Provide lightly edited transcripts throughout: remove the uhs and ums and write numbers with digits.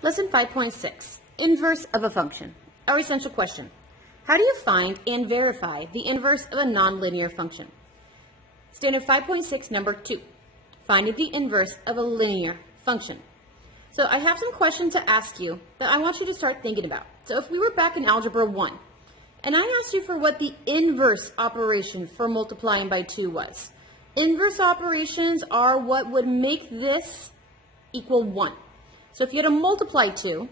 Lesson 5.6, Inverse of a function. Our essential question. How do you find and verify the inverse of a nonlinear function? Standard 5.6, number 2, finding the inverse of a linear function. So I have some questions to ask you that I want you to start thinking about. So if we were back in Algebra 1, and I asked you for what the inverse operation for multiplying by 2 was. Inverse operations are what would make this equal 1. So if you had to multiply 2,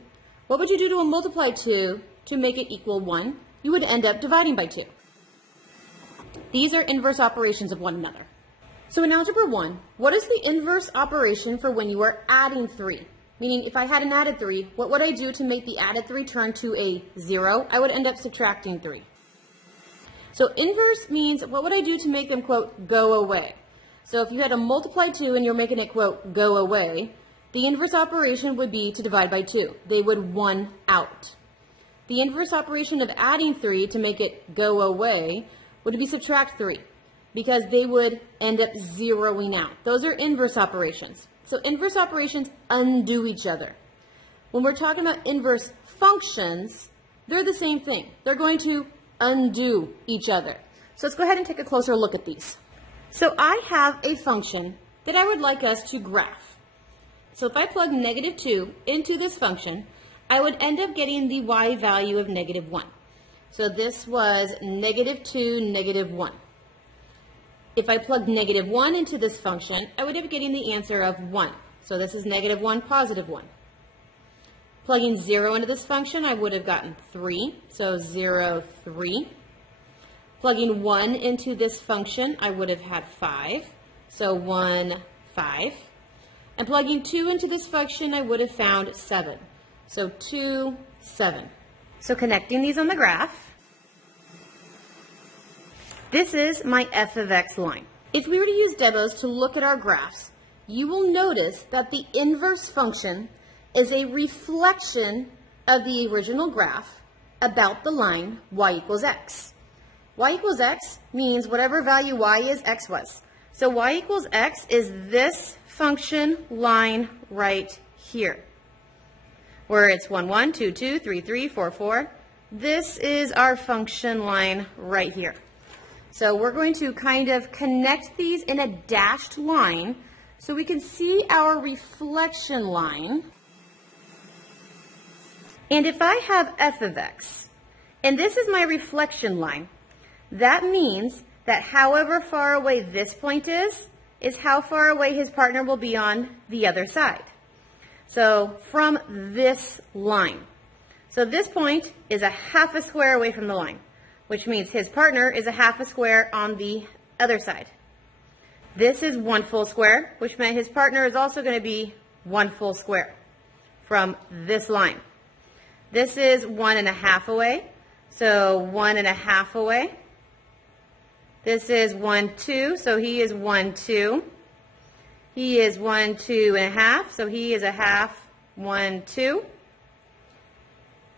what would you do to a multiply 2 to make it equal 1? You would end up dividing by 2. These are inverse operations of one another. So in Algebra 1, what is the inverse operation for when you are adding 3? Meaning, if I had an added 3, what would I do to make the added 3 turn to a 0? I would end up subtracting 3. So inverse means, what would I do to make them, quote, go away? So if you had to multiply 2 and you're making it, quote, go away, the inverse operation would be to divide by 2. They would 1 out. The inverse operation of adding 3 to make it go away would be subtract 3, because they would end up zeroing out. Those are inverse operations. So inverse operations undo each other. When we're talking about inverse functions, they're the same thing. They're going to undo each other. So let's go ahead and take a closer look at these. So I have a function that I would like us to graph. So if I plug negative 2 into this function, I would end up getting the y value of negative 1. So this was negative 2, negative 1. If I plugged negative 1 into this function, I would end up getting the answer of 1. So this is negative 1, positive 1. Plugging 0 into this function, I would have gotten 3. So 0, 3. Plugging 1 into this function, I would have had 5. So 1, 5. And plugging 2 into this function, I would have found 7. So 2, 7. So connecting these on the graph, this is my f of x line. If we were to use demos to look at our graphs, you will notice that the inverse function is a reflection of the original graph about the line y equals x. Y equals x means whatever value y is, x was. So y equals x is this function line right here, where it's 1, 1, 2, 2, 3, 3, 4, 4. This is our function line right here. So we're going to kind of connect these in a dashed line so we can see our reflection line. And if I have f of x, and this is my reflection line, that means that however far away this point is how far away his partner will be on the other side. So from this line. So this point is a half a square away from the line, which means his partner is a half a square on the other side. This is 1 full square, which meant his partner is also going to be 1 full square from this line. This is 1.5 away, so 1.5 away. This is 1, 2, so he is 1, 2. He is 1, 2.5, so he is a half, 1, 2.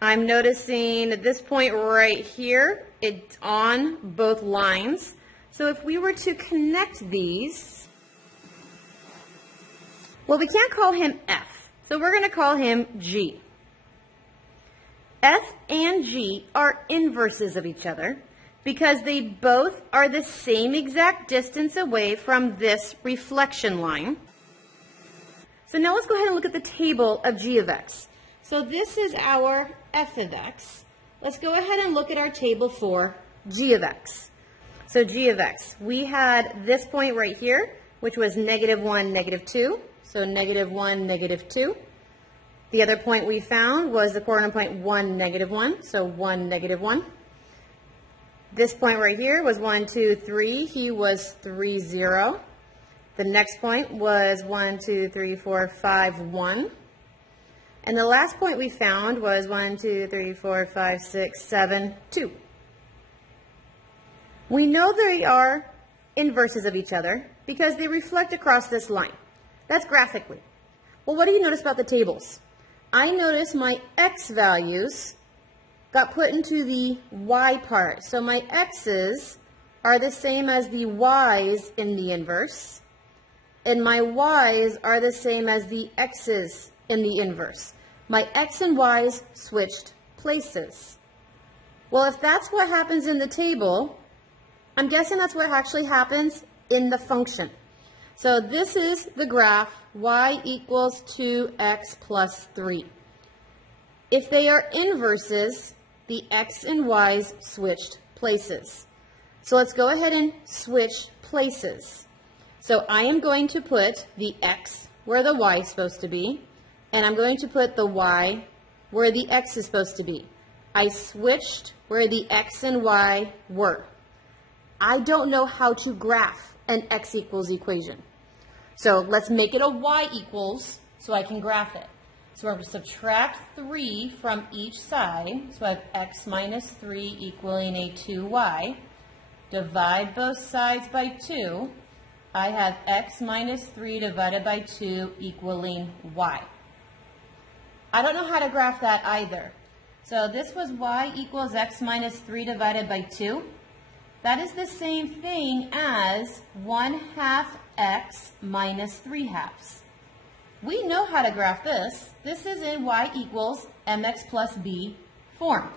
I'm noticing at this point right here, it's on both lines. So if we were to connect these, well, we can't call him F, so we're going to call him G. F and G are inverses of each other because they both are the same exact distance away from this reflection line. So now let's go ahead and look at the table of G of x. So this is our f of x. Let's go ahead and look at our table for g of x. So g of x, we had this point right here, which was negative 1, negative 2. So negative 1, negative 2. The other point we found was the coordinate point 1, negative 1. So 1, negative 1. This point right here was 1, 2, 3. He was 3, 0. The next point was 1, 2, 3, 4, 5, 1. And the last point we found was 1, 2, 3, 4, 5, 6, 7, 2. We know they are inverses of each other because they reflect across this line. That's graphically. Well, what do you notice about the tables? I notice my x values got put into the y part. So my x's are the same as the y's in the inverse, and my y's are the same as the x's in the inverse. My x and y's switched places. Well, if that's what happens in the table, I'm guessing that's what actually happens in the function. So this is the graph y equals 2x plus 3. If they are inverses, the x and y's switched places. So let's go ahead and switch places. So I am going to put the x where the y is supposed to be, and I'm going to put the y where the x is supposed to be. I switched where the x and y were. I don't know how to graph an x equals equation. So let's make it a y equals so I can graph it. So we're going to subtract 3 from each side. So I have x minus 3 equaling a 2y. Divide both sides by 2. I have x minus 3 divided by 2 equaling y. I don't know how to graph that either. So this was y equals x minus 3 divided by 2. That is the same thing as 1/2 x minus 3/2. We know how to graph this. This is in y equals mx plus b form.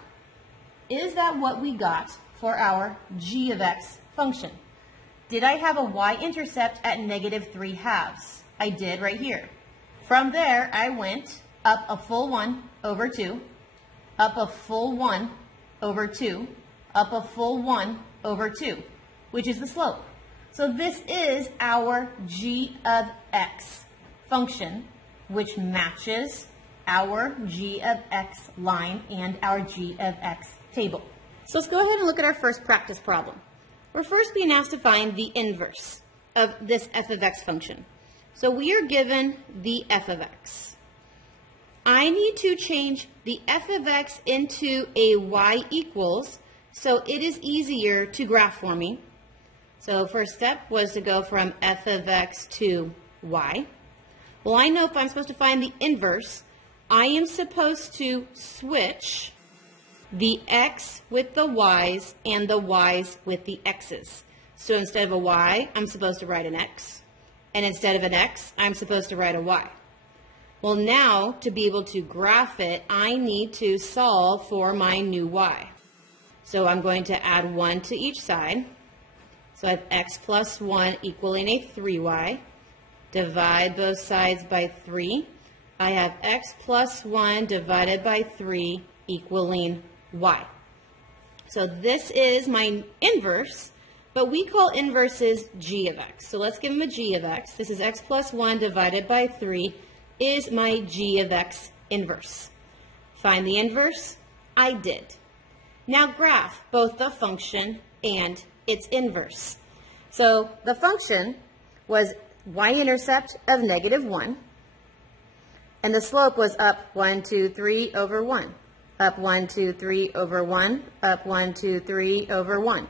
Is that what we got for our g of x function? Did I have a y-intercept at -3/2? I did right here. From there, I went up a full 1 over 2, up a full 1 over 2, up a full 1 over 2, which is the slope. So this is our g of x function, which matches our g of x line and our g of x table. So let's go ahead and look at our first practice problem. We're first being asked to find the inverse of this f of x function. So we are given the f of x. I need to change the f of x into a y equals, so it is easier to graph for me. So first step was to go from f of x to y. Well, I know if I'm supposed to find the inverse, I am supposed to switch the x with the y's and the y's with the x's. So instead of a y, I'm supposed to write an x. And instead of an x, I'm supposed to write a y. Well, now, to be able to graph it, I need to solve for my new y. So I'm going to add 1 to each side. So I have x plus 1 equaling a 3y. Divide both sides by 3. I have x plus 1 divided by 3 equaling y. So this is my inverse, but we call inverses g of x. So let's give them a g of x. This is x plus 1 divided by 3 is my g of x inverse. Find the inverse? I did. Now graph both the function and its inverse. So the function was y-intercept of -1, and the slope was up 1, 2, 3 over 1. Up 1, 2, 3 over 1, up 1, 2, 3 over 1.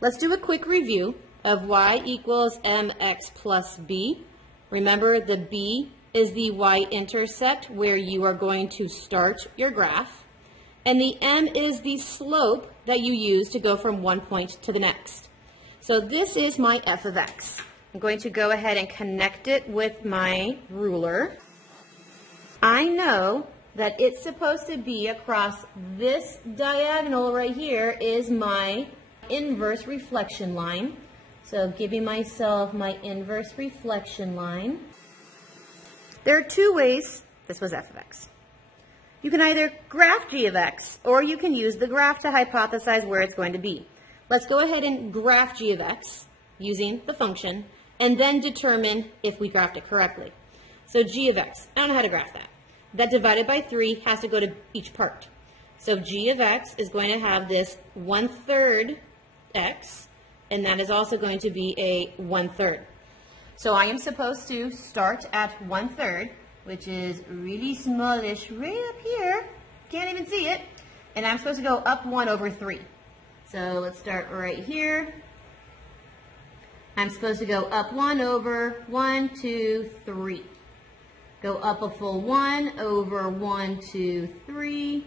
Let's do a quick review of y equals mx plus b. Remember, the b is the y-intercept where you are going to start your graph, and the m is the slope that you use to go from one point to the next. So this is my f of x. I'm going to go ahead and connect it with my ruler. I know that it's supposed to be across this diagonal right here is my inverse reflection line. So giving myself my inverse reflection line. There are two ways, this was f of x. You can either graph g of x, or you can use the graph to hypothesize where it's going to be. Let's go ahead and graph g of x using the function, and then determine if we graphed it correctly. So g of x, I don't know how to graph that. That divided by 3 has to go to each part. So g of x is going to have this 1/3 x, and that is also going to be a 1/3. So I am supposed to start at 1/3, which is really smallish right up here. Can't even see it. And I'm supposed to go up 1 over 3. So let's start right here. I'm supposed to go up 1 over 1, 2, 3. Go up a full 1 over 1, 2, 3.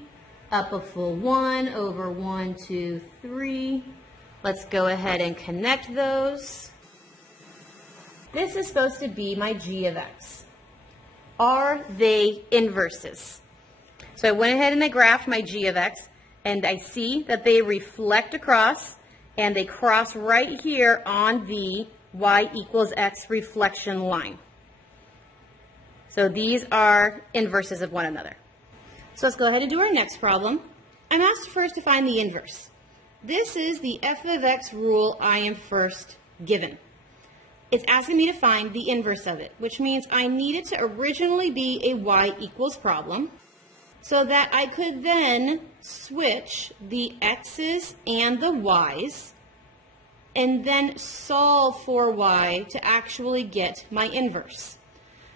Up a full 1 over 1, 2, 3. Let's go ahead and connect those. This is supposed to be my g of x. Are they inverses? So I went ahead and I graphed my g of x, and I see that they reflect across, and they cross right here on the y equals x reflection line. So these are inverses of one another. So let's go ahead and do our next problem. I'm asked first to find the inverse. This is the f of x rule I am first given. It's asking me to find the inverse of it, which means I need it to originally be a y equals problem so that I could then switch the x's and the y's and then solve for y to actually get my inverse.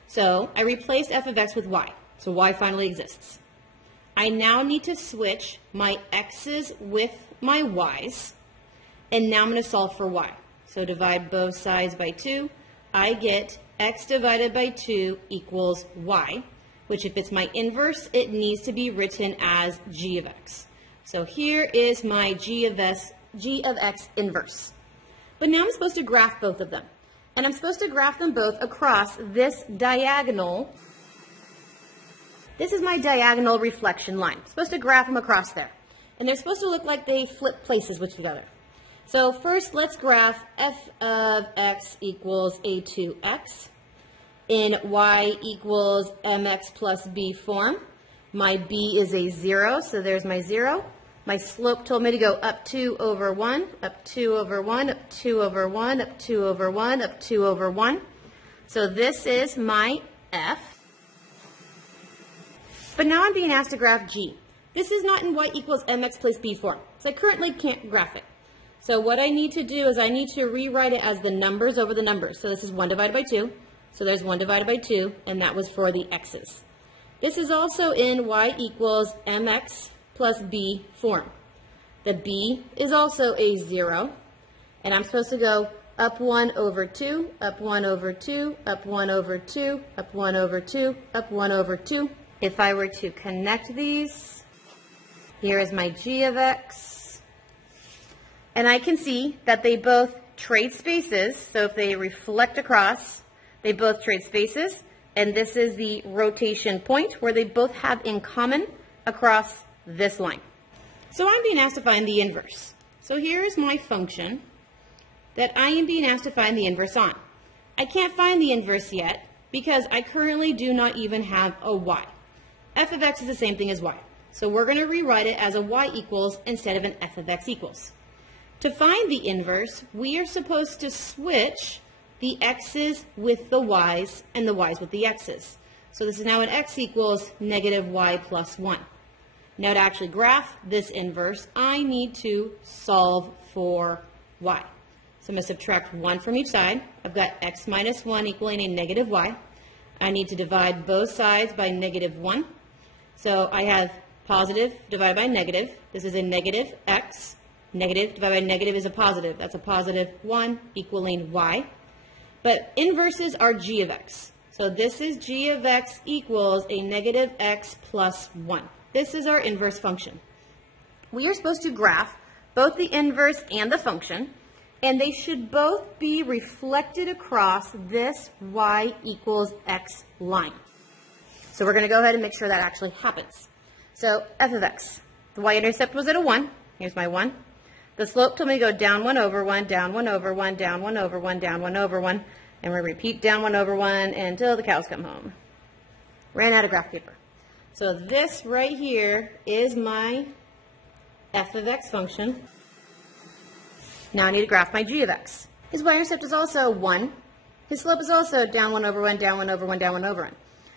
So I replaced f of x with y, so y finally exists. I now need to switch my x's with my y's, and now I'm going to solve for y. So divide both sides by 2. I get x divided by 2 equals y, which if it's my inverse, it needs to be written as g of x. So here is my g of x inverse. But now I'm supposed to graph both of them. And I'm supposed to graph them both across this diagonal. This is my diagonal reflection line. I'm supposed to graph them across there. And they're supposed to look like they flip places with each other. So first, let's graph f of x equals a2x in y equals mx plus b form. My b is a 0, so there's my 0. My slope told me to go up 2 over 1, up 2 over 1, up 2 over 1, up 2 over 1, up 2 over 1. So this is my f. But now I'm being asked to graph g. This is not in y equals mx plus b form, so I currently can't graph it. So what I need to do is I need to rewrite it as the numbers over the numbers. So this is 1 divided by 2. So there's 1 divided by 2, and that was for the x's. This is also in y equals mx plus b form. The b is also a 0, and I'm supposed to go up 1 over 2, up 1 over 2, up 1 over 2, up 1 over 2, up 1 over 2. If I were to connect these, here is my g of x, and I can see that they both trade spaces. So if they reflect across, they both trade spaces, and this is the rotation point where they both have in common across this line. So I'm being asked to find the inverse. So here is my function that I am being asked to find the inverse on. I can't find the inverse yet because I currently do not even have a y. F of x is the same thing as y. So we're going to rewrite it as a y equals instead of an f of x equals. To find the inverse, we are supposed to switch the x's with the y's and the y's with the x's. So this is now an x equals negative y plus 1. Now to actually graph this inverse, I need to solve for y. So I'm going to subtract 1 from each side. I've got x minus 1 equaling a negative y. I need to divide both sides by negative 1. So I have positive divided by negative. This is a negative x. Negative divided by negative is a positive. That's a positive 1 equaling y. But inverses are g of x. So this is g of x equals a negative x plus 1. This is our inverse function. We are supposed to graph both the inverse and the function, and they should both be reflected across this y equals x line. So we're going to go ahead and make sure that actually happens. So f of x, the y-intercept was at a 1. Here's my 1. The slope told me to go down 1 over 1, down 1 over 1, down 1 over 1, down 1 over 1, and we repeat down 1 over 1 until the cows come home. Ran out of graph paper. So this right here is my f of x function. Now I need to graph my g of x. His y-intercept is also 1. His slope is also down 1 over 1, down 1 over 1, down 1 over 1.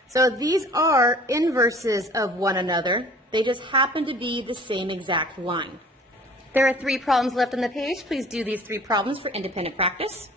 So these are inverses of one another. They just happen to be the same exact line. There are 3 problems left on the page. Please do these 3 problems for independent practice.